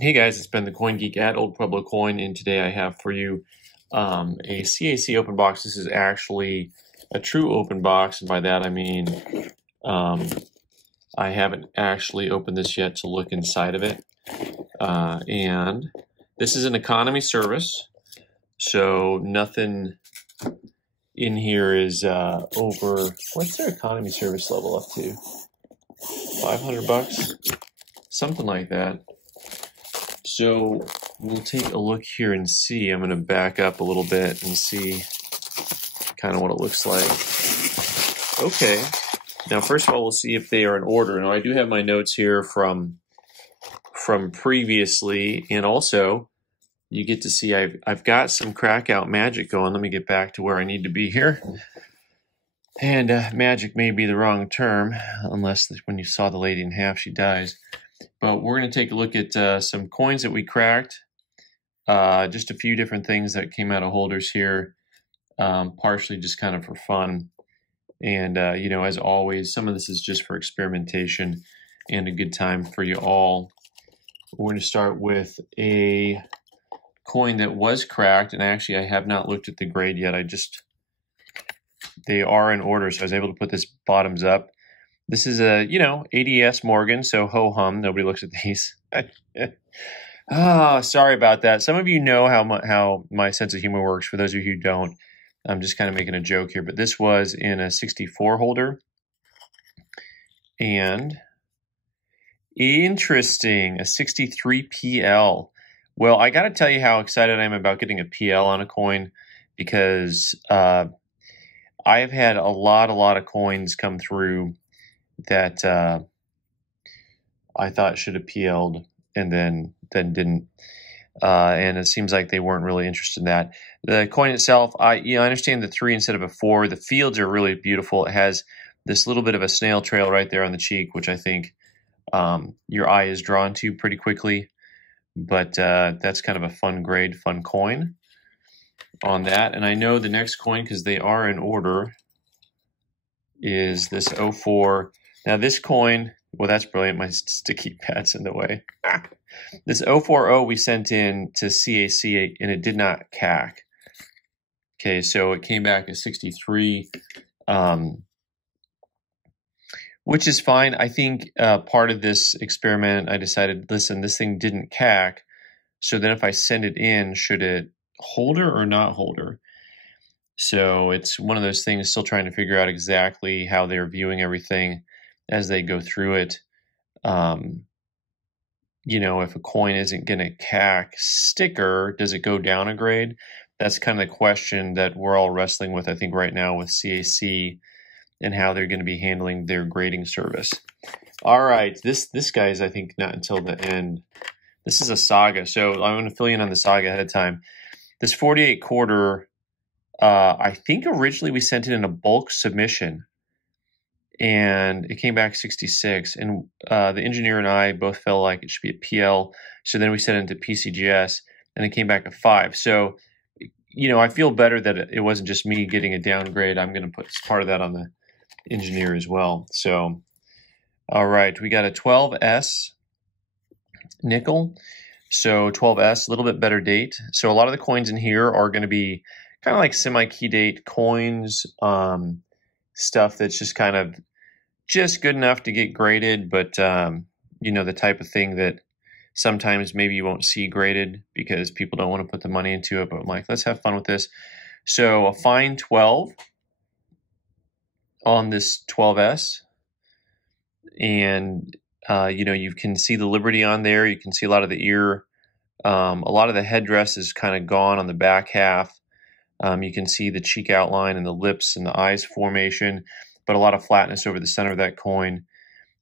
Hey guys, it's been the Coin Geek at Old Pueblo Coin, and today I have for you a CAC open box. This is actually a true open box, and by that I mean um, I haven't actually opened this yet to look inside of it. And this is an economy service, so nothing in here is over. What's their economy service level up to? 500 bucks, something like that. So we'll take a look here and see. I'm going to back up a little bit and see kind of what it looks like. Okay. Now, first of all, we'll see if they are in order. Now, I do have my notes here from previously, and also you get to see I've got some crack out magic going. Let me get back to where I need to be here. And magic may be the wrong term, unless when you saw the lady in half, she dies. But we're going to take a look at some coins that we cracked. Just a few different things that came out of holders here, partially just kind of for fun. And, you know, as always, some of this is just for experimentation and a good time for you all. We're going to start with a coin that was cracked, and actually I have not looked at the grade yet. They are in order, so I was able to put this bottoms up. This is a, you know, ADS Morgan, so ho-hum. Nobody looks at these. Sorry about that. Some of you know how my sense of humor works. For those of you who don't, I'm just kind of making a joke here. But this was in a 64 holder. And interesting, a 63 PL. Well, I got to tell you how excited I am about getting a PL on a coin, because I've had a lot of coins come through that I thought should have PL'd and then didn't. And it seems like they weren't really interested in that. The coin itself, I understand the 3 instead of a 4. The fields are really beautiful. It has this little bit of a snail trail right there on the cheek, which I think your eye is drawn to pretty quickly. But that's kind of a fun grade, fun coin on that. And I know the next coin, because they are in order, is this 04. Now this coin, well, that's brilliant. My sticky pad's in the way. This 040 we sent in to CAC, and it did not CAC. Okay, so it came back at 63, which is fine. I think part of this experiment, I decided, listen, this thing didn't CAC, so then if I send it in, should it holder or not holder? So it's one of those things, still trying to figure out exactly how they're viewing everything as they go through it. You know, if a coin isn't going to CAC sticker, does it go down a grade? That's kind of the question that we're all wrestling with, I think, right now with CAC and how they're going to be handling their grading service. All right, this guy's, I think, not until the end. This is a Saga, so I'm going to fill you in on the Saga ahead of time. This 48 quarter, I think originally we sent it in a bulk submission, and it came back 66. And the engineer and I both felt like it should be a PL, so then we sent it into PCGS, and it came back a 5. So, you know, I feel better that it wasn't just me getting a downgrade. I'm going to put part of that on the engineer as well. So, all right, we got a 12S nickel. So 12S, a little bit better date. So a lot of the coins in here are going to be kind of like semi-key date coins, stuff that's just kind of just good enough to get graded, but you know, the type of thing that sometimes maybe you won't see graded because people don't want to put the money into it. But I'm like, let's have fun with this. So a fine 12 on this 12S, and you know, you can see the Liberty on there. You can see a lot of the ear. A lot of the headdress is kind of gone on the back half. You can see the cheek outline and the lips and the eyes formation, but a lot of flatness over the center of that coin.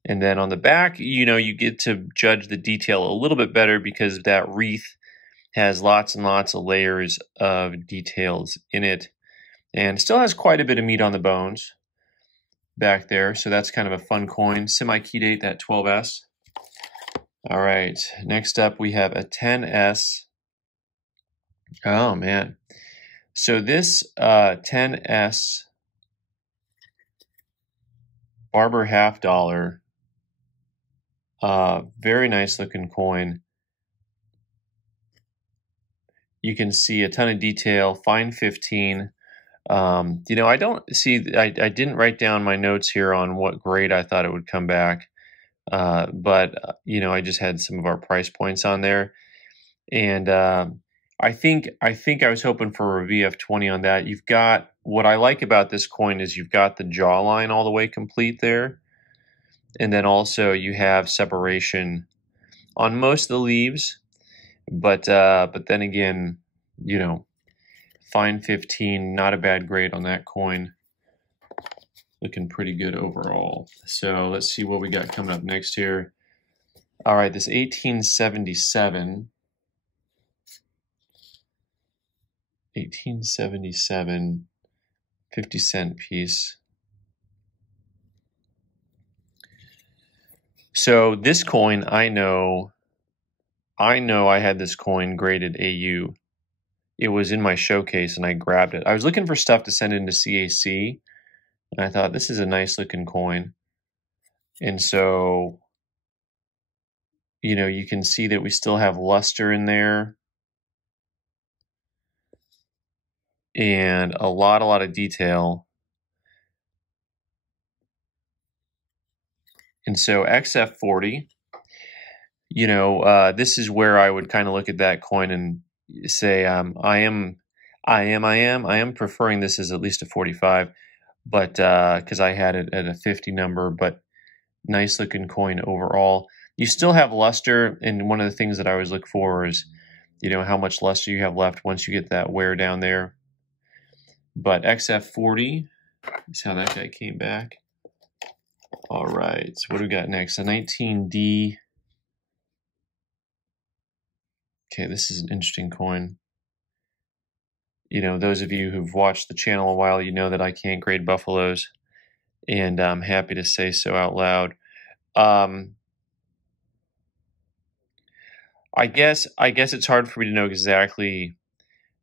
And then on the back, you know, you get to judge the detail a little bit better because that wreath has lots and lots of layers of details in it, and still has quite a bit of meat on the bones back there. So that's kind of a fun coin. Semi-key date, that 12S. All right, next up we have a 10S. Oh, man. So this 10S Barber half dollar, very nice looking coin. you can see a ton of detail, fine 15. I don't see, I didn't write down my notes here on what grade I thought it would come back. But I just had some of our price points on there. And I think I was hoping for a VF20 on that. You've got, what I like about this coin is you've got the jawline all the way complete there. And then also you have separation on most of the leaves. But then again, fine 15, not a bad grade on that coin. Looking pretty good overall. So let's see what we got coming up next here. All right, this 1877. 1877, 50-cent piece. So this coin, I know I had this coin graded AU. It was in my showcase and I grabbed it. I was looking for stuff to send into CAC, and I thought this is a nice looking coin. And so, you can see that we still have luster in there. And a lot of detail. And so XF40, this is where I would kind of look at that coin and say, I am preferring this as at least a 45, but because I had it at a 50 number, but nice looking coin overall. You still have luster, and one of the things that I always look for is, how much luster you have left once you get that wear down there. But XF40 is how that guy came back. All right, so what do we got next? A 19D. Okay, this is an interesting coin. Those of you who've watched the channel a while, you know that I can't grade buffaloes, and I'm happy to say so out loud. I guess it's hard for me to know exactly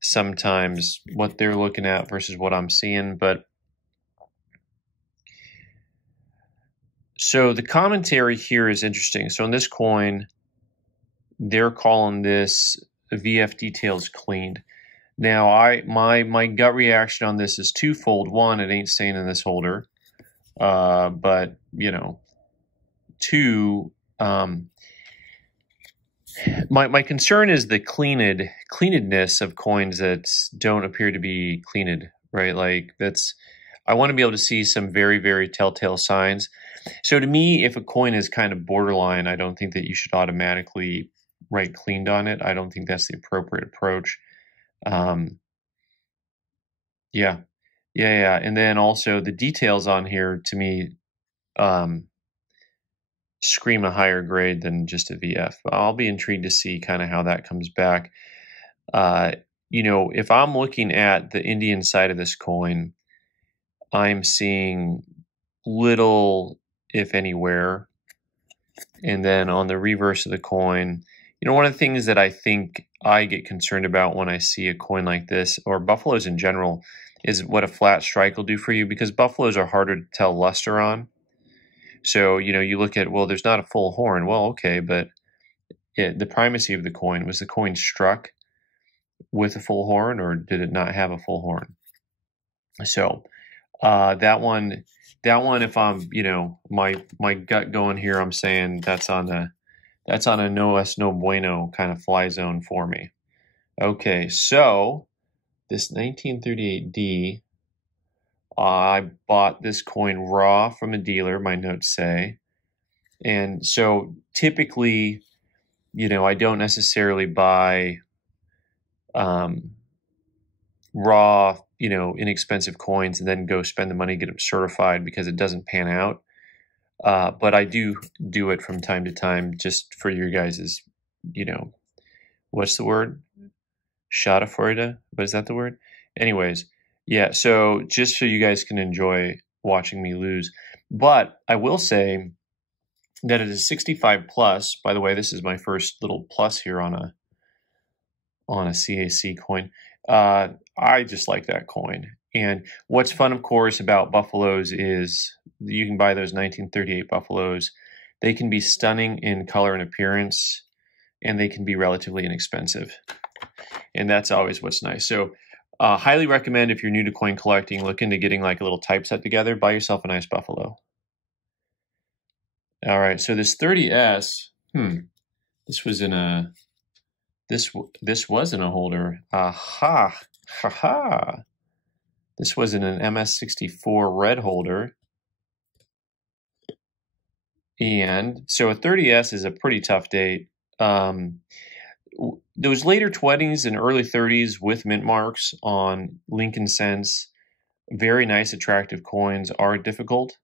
sometimes what they're looking at versus what I'm seeing, but so the commentary here is interesting. So in this coin, they're calling this VF details cleaned. Now, my gut reaction on this is twofold. One, it ain't staying in this holder, but two, my concern is the cleanedness of coins that don't appear to be cleaned, right? Like I want to be able to see some very, very telltale signs. So to me, if a coin is kind of borderline, I don't think that you should automatically write cleaned on it. I don't think that's the appropriate approach. Yeah. And then also the details on here to me scream a higher grade than just a VF. But I'll be intrigued to see kind of how that comes back. If I'm looking at the Indian side of this coin, I'm seeing little, if anywhere. And then on the reverse of the coin, one of the things that I think I get concerned about when I see a coin like this, or buffaloes in general, is what a flat strike will do for you, because buffaloes are harder to tell luster on. So, you look at, well, there's not a full horn. Well, okay, but the primacy of the coin, was the coin struck with a full horn, or did it not have a full horn? So that one, if I'm, my gut going here, I'm saying that's on a no bueno kind of fly zone for me. Okay, so this 1938D, I bought this coin raw from a dealer, my notes say. And so typically, I don't necessarily buy raw, inexpensive coins and then go spend the money, get them certified, because it doesn't pan out. But I do it from time to time just for your guys's, what's the word? Schadenfreude? But is that the word? Anyways, yeah, so just so you guys can enjoy watching me lose. But I will say that it is 65 plus. By the way, this is my first little plus here on a CAC coin. I just like that coin. And what's fun, of course, about buffaloes is you can buy those 1938 buffaloes. They can be stunning in color and appearance, and they can be relatively inexpensive. and that's always what's nice. So highly recommend if you're new to coin collecting, look into getting like a little typeset together. Buy yourself a nice Buffalo. All right, so this 30S, this was in a, this was in a holder. Aha, haha. This was in an MS64 red holder. And so a 30S is a pretty tough date. Those later 20s and early 30s with mint marks on Lincoln cents, very nice, attractive coins are difficult.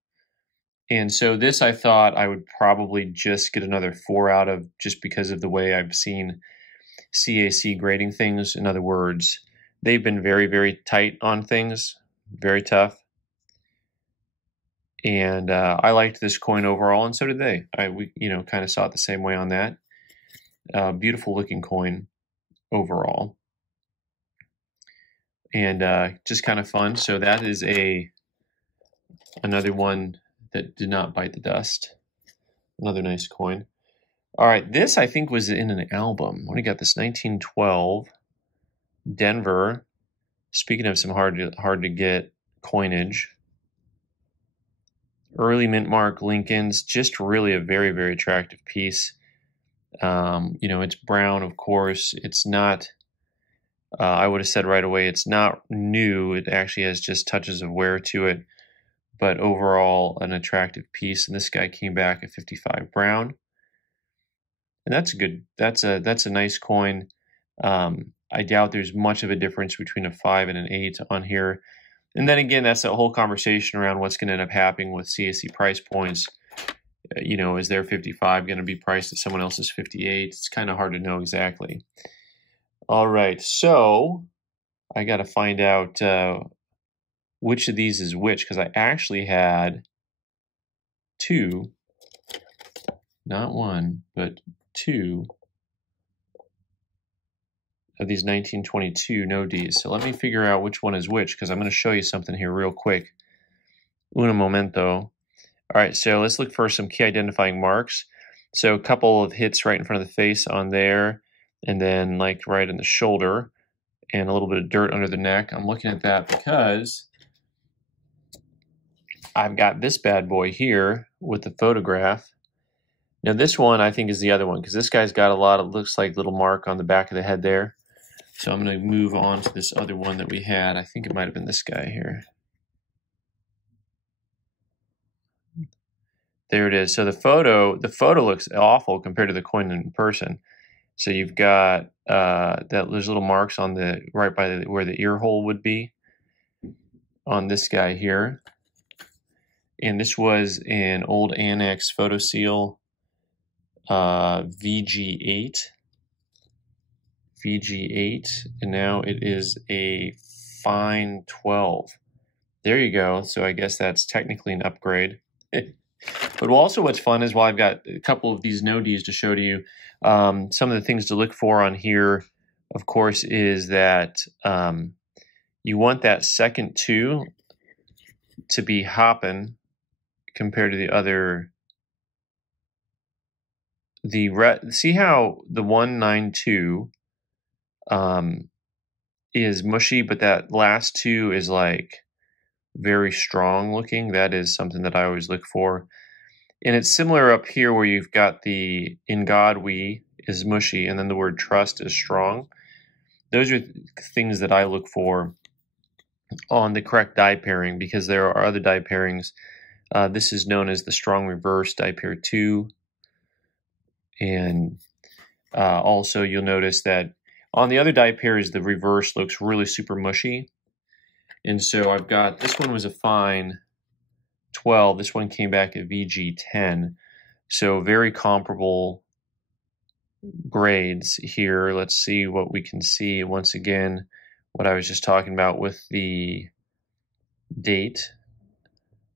And so this, I thought I would probably just get another 4 out of, just because of the way I've seen CAC grading things. In other words, they've been very, very tight on things, very tough. And I liked this coin overall, and so did they. We kind of saw it the same way on that. Beautiful looking coin overall, and just kind of fun. So that is another one that did not bite the dust. Another nice coin. All right, this I think was in an album. What do you got? This 1912 Denver. Speaking of some hard to get coinage, early mint mark Lincolns, just really a very, very attractive piece. It's brown, of course. It's not. I would have said right away it's not new. It actually has just touches of wear to it. But overall, an attractive piece. And this guy came back at 55 brown, and that's a good. That's a nice coin. I doubt there's much of a difference between a 5 and an 8 on here. And then again, that's a whole conversation around what's going to end up happening with CAC price points. Is their 55 going to be priced at someone else's 58? It's kind of hard to know exactly. All right, so I got to find out which of these is which, because I actually had 2, not 1, but 2 of these 1922 no Ds. So let me figure out which one is which, because I'm going to show you something here real quick. Un momento. All right, so let's look for some key identifying marks. So a couple of hits right in front of the face on there, and then like right in the shoulder, and a little bit of dirt under the neck. I'm looking at that because I've got this bad boy here with the photograph. Now this one I think is the other one, because this guy's got a lot of, looks like little mark on the back of the head there. So I'm going to move on to this other one that we had. I think it might have been this guy here. There it is. So the photo looks awful compared to the coin in person. So you've got there's little marks on the right by where the ear hole would be on this guy here. And this was an old Annex Photo Seal VG8. VG8, and now it is a fine 12. There you go. So I guess that's technically an upgrade. But also what's fun is, while I've got a couple of these no Ds to show to you, some of the things to look for on here, of course, is that you want that second 2 to be hopping compared to the other. See how the 192 is mushy, but that last 2 is like very strong looking. That is something that I always look for. And it's similar up here where you've got the "In God We" is mushy, and then the word "trust" is strong. Those are things that I look for on the correct die pairing, because there are other die pairings. This is known as the strong reverse die pair 2. And also you'll notice that on the other die pairs, the reverse looks really super mushy. And so I've got, this one was a fine 12. This one came back at VG10. So very comparable grades here. Let's see what we can see. Once again, what I was just talking about with the date,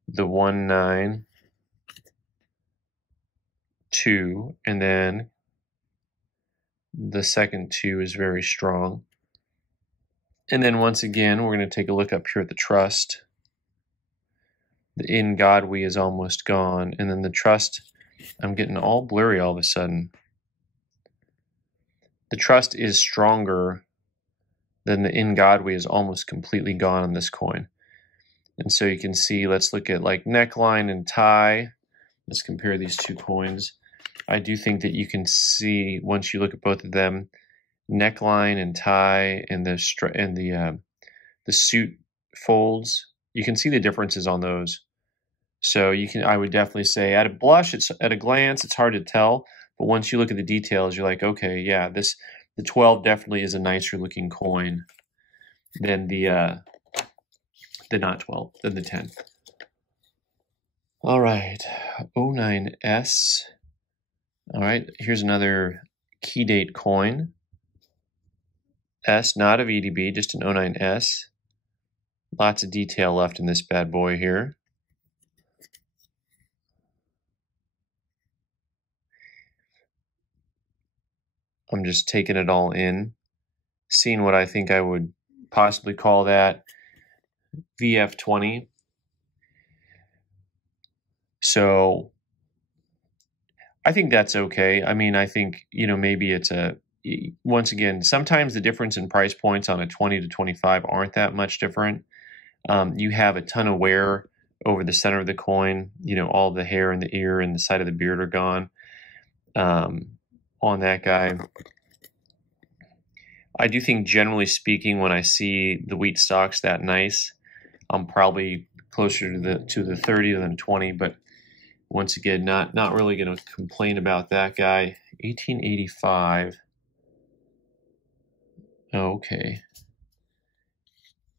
the 192, and then the second 2 is very strong. And then once again, we're going to take a look up here at the trust. The "In God We" is almost gone. And then the trust, I'm getting all blurry all of a sudden. The trust is stronger then the Ingadwe is almost completely gone on this coin. And so you can see, let's look at like neckline and tie. Let's compare these two coins. I do think that you can see, once you look at both of them, neckline and tie and the suit folds, you can see the differences on those. So I would definitely say at a blush, at a glance, it's hard to tell. But once you look at the details, you're like, okay, yeah, the 12 definitely is a nicer looking coin than the not 12, than the 10. All right, 09S. All right, here's another key date coin. S, not of EDB, just an 09S. Lots of detail left in this bad boy here. I'm just taking it all in, seeing what I think I would possibly call that VF20. So I think that's okay. I mean, I think, maybe it's once again, sometimes the difference in price points on a 20 to 25 aren't that much different. You have a ton of wear over the center of the coin. All the hair and the ear and the side of the beard are gone on that guy. I do think, generally speaking, when I see the wheat stocks that nice, I'm probably closer to the 30 than 20. But once again, not really going to complain about that guy. 1885. Okay.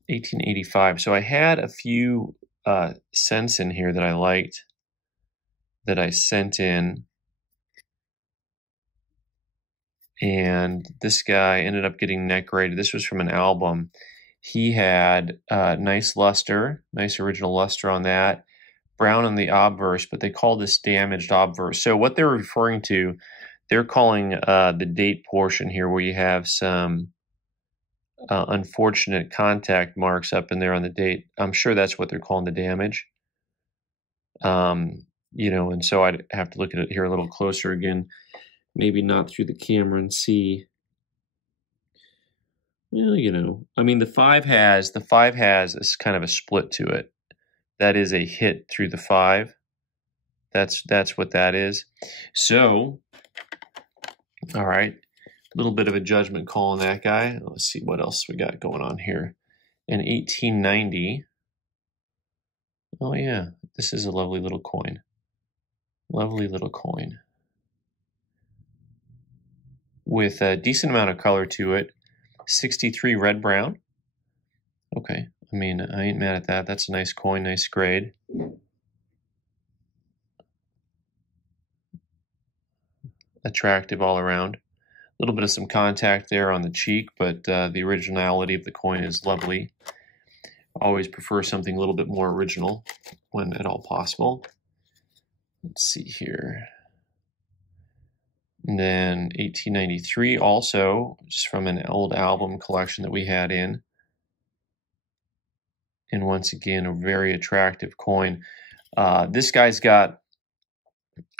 1885. So I had a few cents in here that I liked that I sent in. And this guy ended up getting neck rated. This was from an album. He had nice luster, nice original luster on that. Brown on the obverse, but they call this damaged obverse. So what they're referring to, they're calling the date portion here, where you have some unfortunate contact marks up in there on the date. I'm sure that's what they're calling the damage. And so I'd have to look at it here a little closer again. Maybe not through the camera and see. Well, I mean, the 5 has this kind of a split to it. That is a hit through the 5. That's what that is. So, all right, a little bit of a judgment call on that guy. Let's see what else we got going on here. In 1890. Oh yeah, this is a lovely little coin. Lovely little coin. With a decent amount of color to it. 63 red brown. Okay, I mean, I ain't mad at that. That's a nice coin, nice grade. Attractive all around. A little bit of some contact there on the cheek, but the originality of the coin is lovely. Always prefer something a little bit more original when at all possible. Let's see here. And then 1893 also, just from an old album collection that we had in. And once again, a very attractive coin. This guy's got,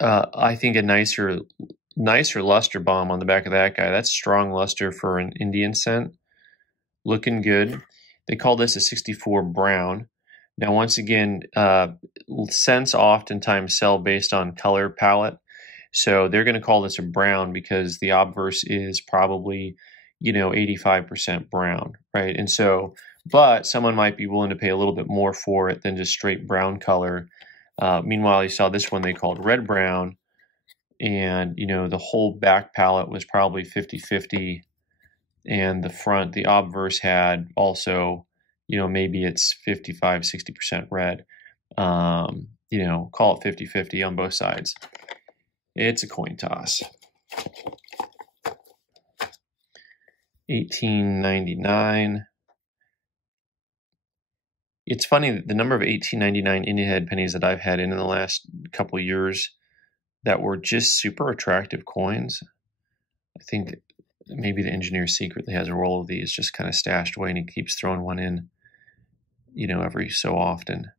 I think, a nicer luster bomb on the back of that guy. That's strong luster for an Indian cent. Looking good. They call this a 64 brown. Now, once again, cents oftentimes sell based on color palette. So they're going to call this a brown because the obverse is probably, 85% brown, right? And so, but someone might be willing to pay a little bit more for it than just straight brown color. Meanwhile, you saw this one they called red brown, and, the whole back palette was probably 50-50, and the front, the obverse had also, maybe it's 55-60% red. Call it 50-50 on both sides. It's a coin toss. 1899. It's funny that the number of 1899 Indian head pennies that I've had in the last couple of years that were just super attractive coins. I think maybe the engineer secretly has a roll of these just kind of stashed away, and he keeps throwing one in, every so often.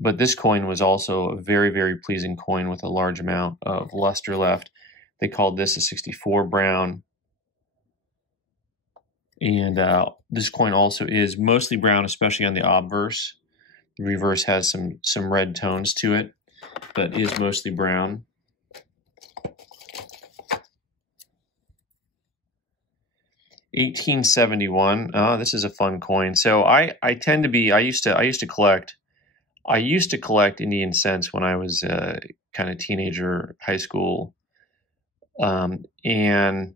But this coin was also a very, very pleasing coin with a large amount of luster left. They called this a 64 brown. And this coin also is mostly brown, especially on the obverse. The reverse has some red tones to it, but is mostly brown. $18.71. Oh, this is a fun coin. So I tend to be. I used to collect. I used to collect Indian cents when I was kind of teenager, high school, and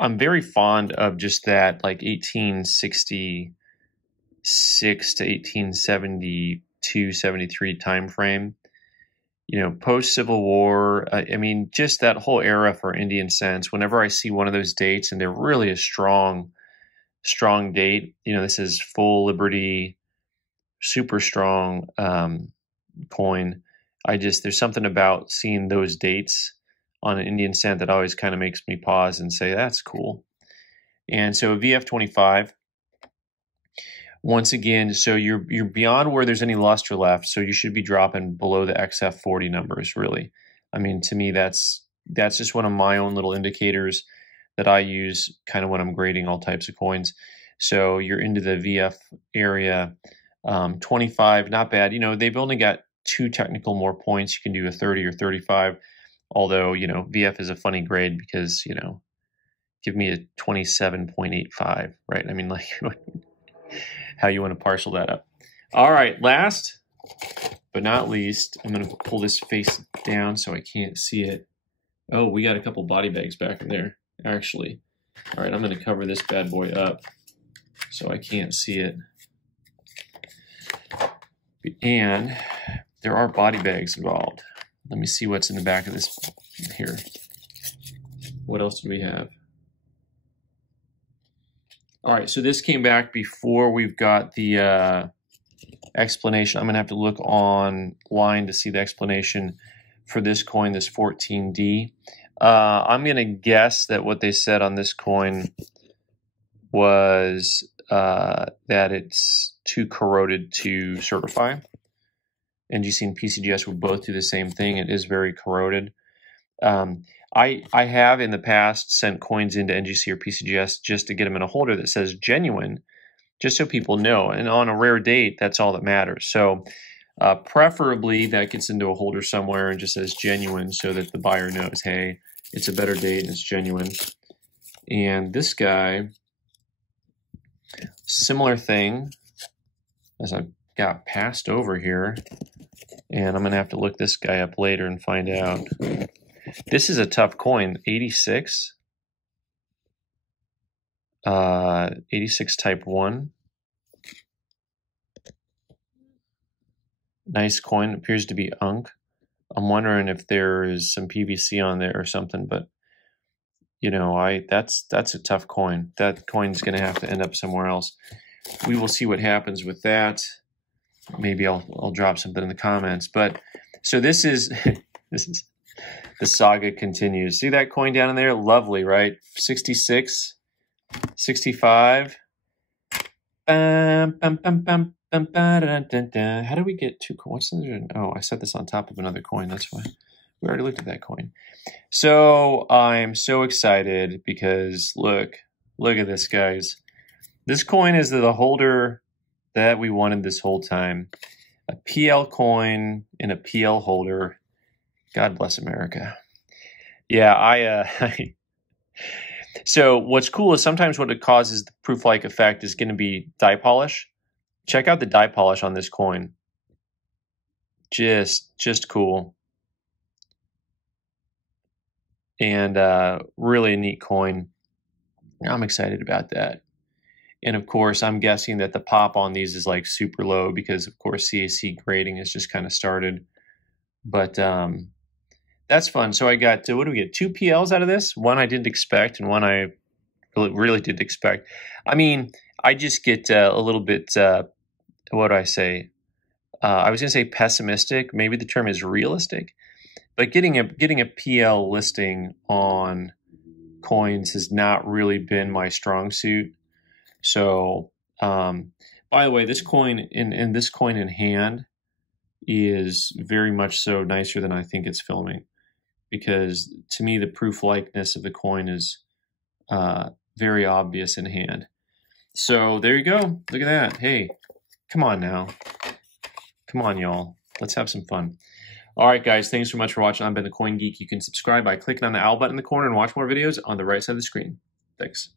I'm very fond of just that, like 1866 to 1872, 73 time frame. You know, post Civil War. I mean, just that whole era for Indian cents. Whenever I see one of those dates, and they're really a strong date. You know, this is full Liberty, super strong coin. There's something about seeing those dates on an Indian cent that always kind of makes me pause and say, that's cool. And so VF25, once again, so you're beyond where there's any luster left, so you should be dropping below the XF40 numbers, really. I mean, to me, that's just one of my own little indicators that I use kind of when I'm grading all types of coins. So you're into the VF area. 25, not bad. You know, they've only got 2 technical more points. You can do a 30 or 35. Although, you know, VF is a funny grade because, you know, give me a 27.85, right? I mean, like, how you want to parcel that up. All right, last but not least, I'm going to pull this face down so I can't see it. Oh, we got a couple body bags back in there, actually. All right, I'm going to cover this bad boy up so I can't see it. And there are body bags involved. Let me see what's in the back of this here. What else do we have? All right, so this came back before we've got the explanation. I'm going to have to look online to see the explanation for this coin, this 14D. I'm going to guess that what they said on this coin was that it's too corroded to certify. NGC and PCGS would both do the same thing. It is very corroded. I have in the past sent coins into NGC or PCGS just to get them in a holder that says genuine, just so people know. And on a rare date, that's all that matters. So preferably that gets into a holder somewhere and just says genuine so that the buyer knows, hey, it's a better date and it's genuine. And this guy, similar thing, as I got passed over here. And I'm going to have to look this guy up later and find out. This is a tough coin. 86. 86 type 1. Nice coin. Appears to be Unk. I'm wondering if there is some PVC on there or something, but you know, that's a tough coin. That coin's going to have to end up somewhere else. We will see what happens with that. Maybe I'll drop something in the comments. But so this is the saga continues. See that coin down in there? Lovely, right? 66, 65. How do we get 2 coins? Oh, I set this on top of another coin. That's why. We already looked at that coin. So I'm so excited because look at this, guys. This coin is the holder that we wanted this whole time. A PL coin in a PL holder. God bless America. Yeah, so what's cool is sometimes what it causes the proof-like effect is going to be dye polish. Check out the dye polish on this coin. Just cool. And really a neat coin. I'm excited about that. And of course, I'm guessing that the pop on these is like super low because of course CAC grading has just kind of started. But that's fun. So I got, what do we get? 2 PLs out of this? One I didn't expect and one I really did expect. I mean, I just get a little bit, what do I say? I was going to say pessimistic. Maybe the term is realistic. But getting a PL listing on coins has not really been my strong suit. So, by the way, this coin in this coin in hand is very much so nicer than I think it's filming, because to me the proof likeness of the coin is very obvious in hand. So there you go. Look at that. Hey, come on now. Come on, y'all. Let's have some fun. All right, guys. Thanks so much for watching. I've been the Coin Geek. You can subscribe by clicking on the owl button in the corner and watch more videos on the right side of the screen. Thanks.